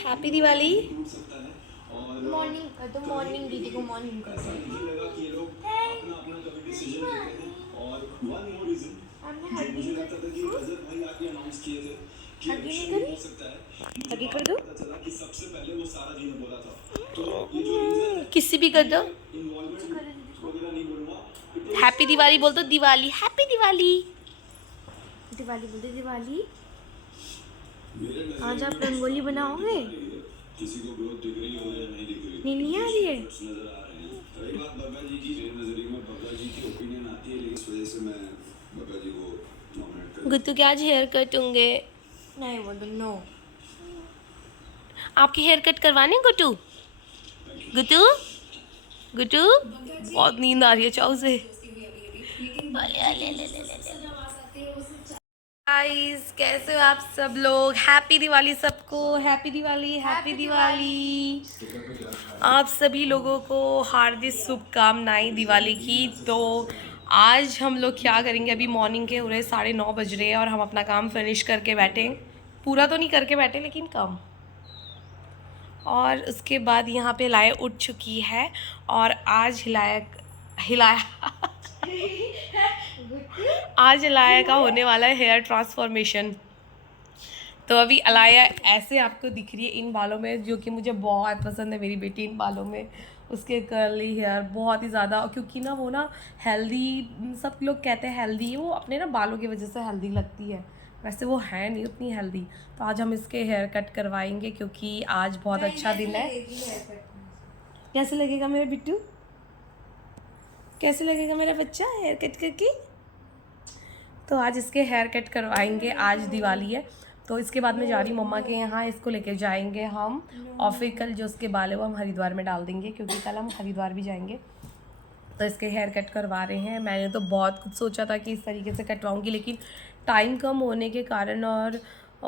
Happy Diwali. Morning कर दो, morning दीदी को मॉर्निंग कर दो। आगे कर दो, किसी भी कर दो। हैप्पी दिवाली बोल दो। दिवाली, हैप्पी दिवाली। दिवाली बोल दो, दिवाली। आज आप रंगोली बनाओगे? नहीं आ रही है। गुत्तू के आज हेयर कट होंगे। नहीं बोल दो, नो। आपके हेयर कट करवाने गुट्टू? गुट्टू गुट्टू बहुत नींद आ रही है चाऊ से। गाइस कैसे हो आप सब लोग? हैप्पी दिवाली सबको। Happy Diwali, happy Diwali. आप सभी लोगों को हार्दिक शुभकामनाएं दिवाली की। तो आज हम लोग क्या करेंगे, अभी मॉर्निंग के हो रहे 9:30 बज रहे हैं और हम अपना काम फिनिश करके बैठे। पूरा तो नहीं करके बैठे लेकिन कम। और उसके बाद यहाँ पे लाया उठ चुकी है और आज हिलाया आज अलाया का होने वाला है हेयर ट्रांसफॉर्मेशन। तो अभी अलाया ऐसे आपको दिख रही है इन बालों में, जो कि मुझे बहुत पसंद है। मेरी बेटी इन बालों में, उसके कर्ली हेयर बहुत ही ज़्यादा, क्योंकि ना वो ना हेल्दी, सब लोग कहते हैं हेल्दी, वो अपने ना बालों की वजह से हेल्दी लगती है, वैसे वो है नहीं उतनी हेल्दी। तो आज हम इसके हेयर कट करवाएंगे क्योंकि आज बहुत अच्छा दिन है। कैसे लगेगा मेरे बिट्टू? कैसे लगेगा मेरा बच्चा हेयर कट करके? तो आज इसके हेयर कट करवाएंगे। आज दिवाली है तो इसके बाद में जा रही मम्मा के यहाँ, इसको लेके जाएंगे हम। और फिर कल जो उसके बाल है वो हम हरिद्वार में डाल देंगे, क्योंकि कल हम हरिद्वार भी जाएंगे। तो इसके हेयर कट करवा रहे हैं। मैंने तो बहुत कुछ सोचा था कि इस तरीके से कटवाऊँगी, लेकिन टाइम कम होने के कारण और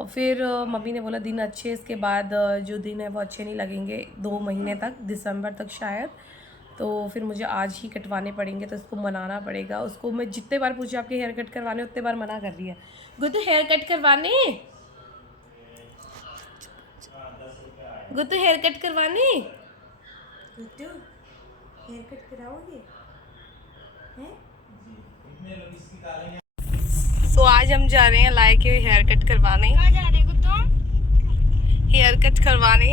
फिर मम्मी ने बोला दिन अच्छे, इसके बाद जो दिन है वो अच्छे नहीं लगेंगे 2 महीने तक, दिसंबर तक शायद। तो फिर मुझे आज ही कटवाने पड़ेंगे, तो इसको मनाना पड़ेगा। उसको मैं जितने बार पूछी आपके हेयर कट करवाने, उतने बार मना कर रही है। गुत्तू हेयर कट करवाने, गुत्तू हेयर कट करवाने, गुत्तू हेयर कट कराओगे? तो आज हम जा रहे हैं लाए के हेयर कट करवाने। कहाँ जा रहे हो तुम? हेयर कट करवाने,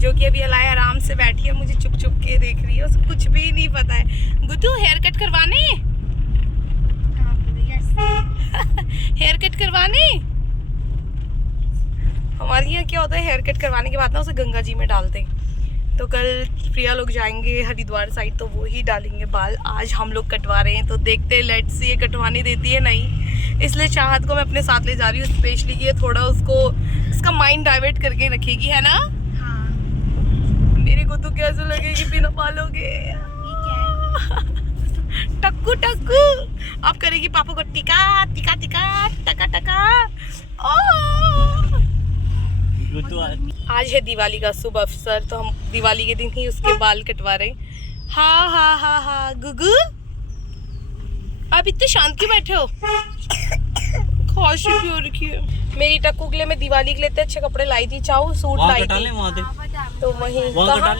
जो कि अभी अलाया आराम से बैठी है, मुझे चुप चुप के देख रही है, उसको कुछ भी नहीं पता है। गुत्तू हेयर कट करवाने, हेयर कट करवाने। हमारे यहाँ क्या होता है, हेयर कट करवाने के बाद ना उसे गंगा जी में डालते हैं। तो कल प्रिया लोग जाएंगे हरिद्वार साइड, तो वो ही डालेंगे बाल। आज हम लोग कटवा रहे हैं, तो देखते हैं लेट्स सी ये कटवाने देती है नहीं। इसलिए चाहत को मैं अपने साथ ले जा रही हूँ स्पेशली, ये थोड़ा उसको उसका माइंड डाइवर्ट करके रखेगी, है ना? हाँ। मेरे को तो कैसे लगेगी बिना बालों के। टक्कू टक्कू अब करेगी पापा को टिका टिका टिका टका टका। आज है दिवाली का शुभ अवसर, तो हम दिवाली के दिन ही उसके बाल कटवा रहे हैं। हाँ हाँ हाँ हाँ गुगु, आप इतने शांत क्यों बैठे हो? खांसी भी हो रखी है। मेरी टक्कू के लिए मैं दिवाली के लिए अच्छे कपड़े लाई थी, चाहू सूट लाई थी। तो वहीं कहाँ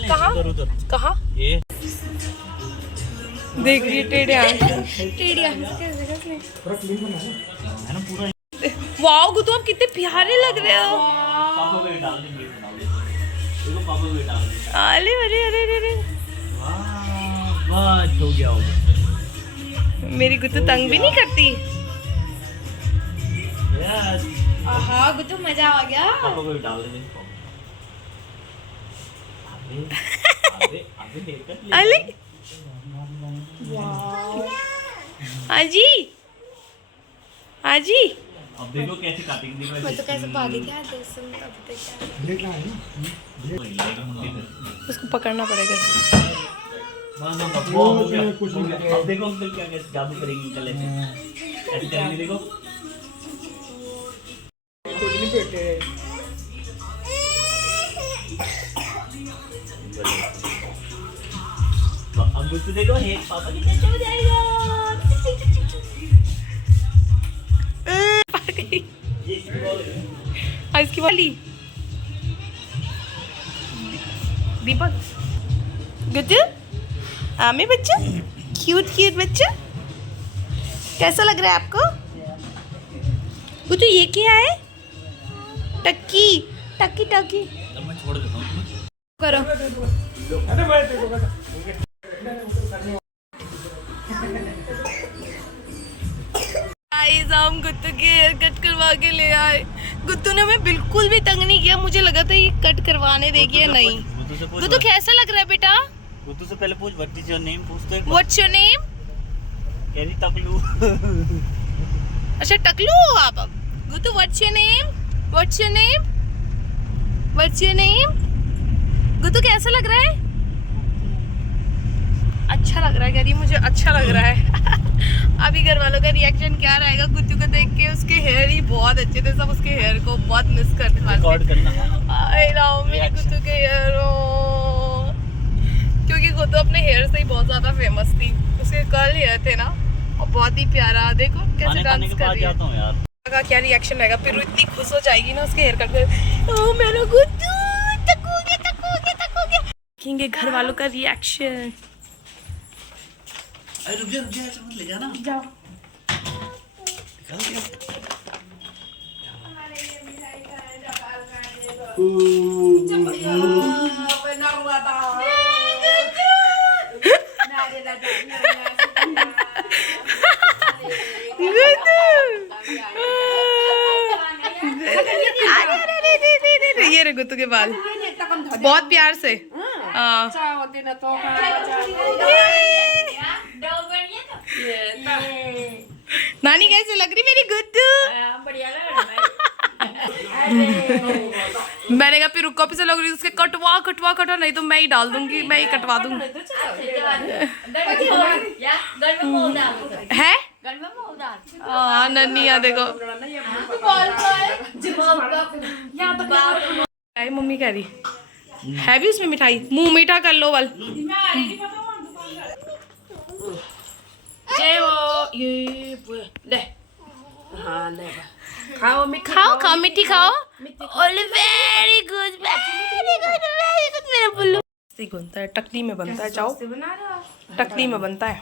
देख रही है टेढ़े वाओ गुत्तू आप कितने प्यारे लग रहे हो। अरे अरे अरे अरे हो गया मेरी गुत्तू तंग भी नहीं करती। हाँ गुत्तू मजा आ गया। अरे हाजी हाजी, अब देखो कैसे काटेंगे। मैं तो कैसे भागी क्या उसको पकड़ना पड़ेगा। अब देखो क्या कैसे जादू करेंगी, चले ऐसे करेंगे। देखो अब अब गुत्तू देखो हे पापा कितने अच्छा हो जाएगा। ये इसकी बॉल है। इसकी वाली दीपक गुड्डू आमी बच्चा क्यूट क्यूट बच्चा कैसा लग रहा है आपको? गुड्डू ये क्या है? टक्की टक्की टक्की अब मैं छोड़ देता हूँ। करो। गाइस हम गुत्तू के हेयर कट करवा के ले आए। गुत्तू ने हमें बिल्कुल भी तंग नहीं किया, मुझे लगा था ये कट करवाने देगी या नहीं। गुत्तू कैसा लग रहा है बेटा? गुत्तू से पहले पूछ व्हाट इज योर नेम, पूछते हैं। What's your name? कह रही तकलू। अच्छा टकलू हो आप अब। Guttu what's your name? What's your name? What's your name? Guttu कैसा लग रहा है? अच्छा लग रहा है, कह रही मुझे अच्छा लग रहा है। अभी घर वालों का रिएक्शन क्या रहेगा गुत्तू को देख के? उसके हेयर ही बहुत अच्छे थे, सब उसके हेयर को बहुत मिस करने वाले रिकॉर्ड करना। आई लव मेरे गुत्तू के हेयर क्योंकि गुत्तू अपने हेयर से ही बहुत ज्यादा फेमस थी। उसके कर्ल हेयर थे ना और बहुत ही प्यारा। देखो कैसे डांस कर रही है। जाता हूं यार। का क्या रिएक्शन रहेगा? फिर इतनी खुश हो जाएगी ना उसके हेयर कट कर। ओ मेरा गुत्तू तकोगे तकोगे तकोगे। देखेंगे घर वालों का रिएक्शन। अरे रुक जा ऐसे मत ले जाना। जाओ ये रे गुत्तू के बाल बहुत प्यार से। हाँ नानी कैसे लग रही मेरी गुत्तू? मैंने कहा फिर रुको से लग रही उसके कटवा कटवा कटवा, नहीं तो मैं ही डाल दूंगी, मैं ही कटवा दूंगी। है नन्नी देखो मम्मी कह रही है भी उसमें मिठाई। मुंह मीठा कर लो बल। ले हाँ ले खाओ खाओ खाओ मिट्टी खाओ। Very good very good very good मेरा बुल्लू। बनता है टकली में बनता है। चाओ टकली में बनता है।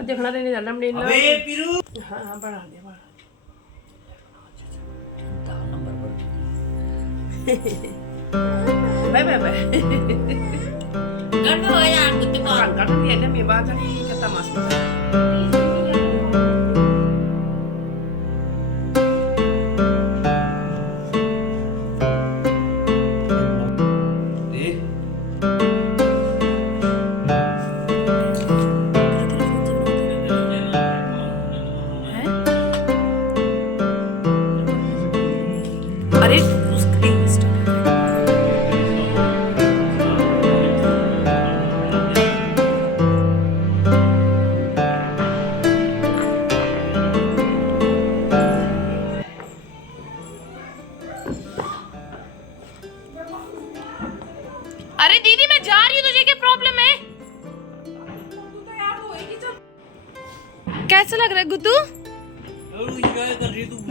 देखना नहीं जाना हाँ बढ़ा दे बाय बाय बाय मैं बात नहीं कहता मास्टर अरे अरे दीदी मैं जा रही हूँ, तुझे क्या प्रॉब्लम है? कैसा लग रहा है गुत्तू?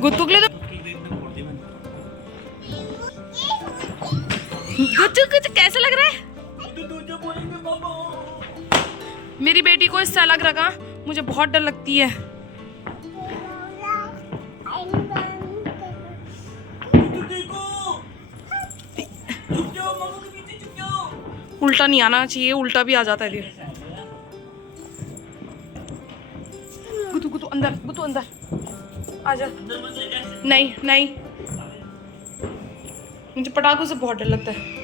गुत्तू के लिए तो गुत्तू कुछ कैसा लग रहा है? मेरी बेटी को इससे अलग रखा, मुझे बहुत डर लगती है। उल्टा नहीं आना चाहिए, उल्टा भी आ जाता है। गुत्तू गुत्तू अंदर, गुत्तू अंदर आ जा। नहीं नहीं मुझे पटाखों से बहुत डर लगता है।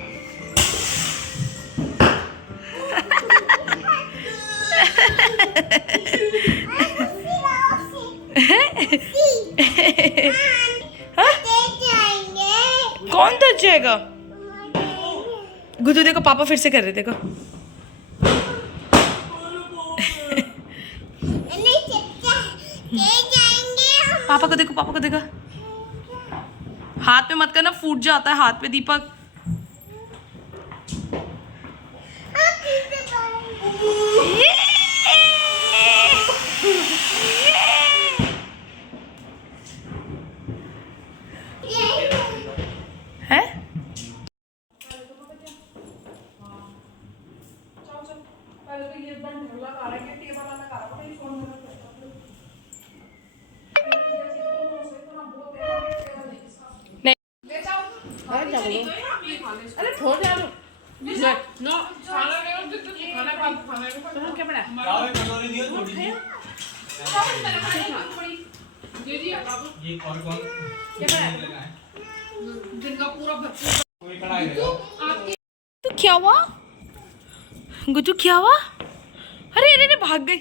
कौन थक जाएगा? गुड्डू देखो पापा फिर से कर रहे देखो। पापा को देखो, पापा को देखो। हाथ में मत करना, फूट जाता है हाथ पे दीपक। है अरे छोड़ दे आलू नो खाना क्या पड़ा ये और कौन जिनका पूरा कोई कढ़ाई है तो क्या हुआ गुज्जू, क्या हुआ? अरे अरे अरे भाग गई।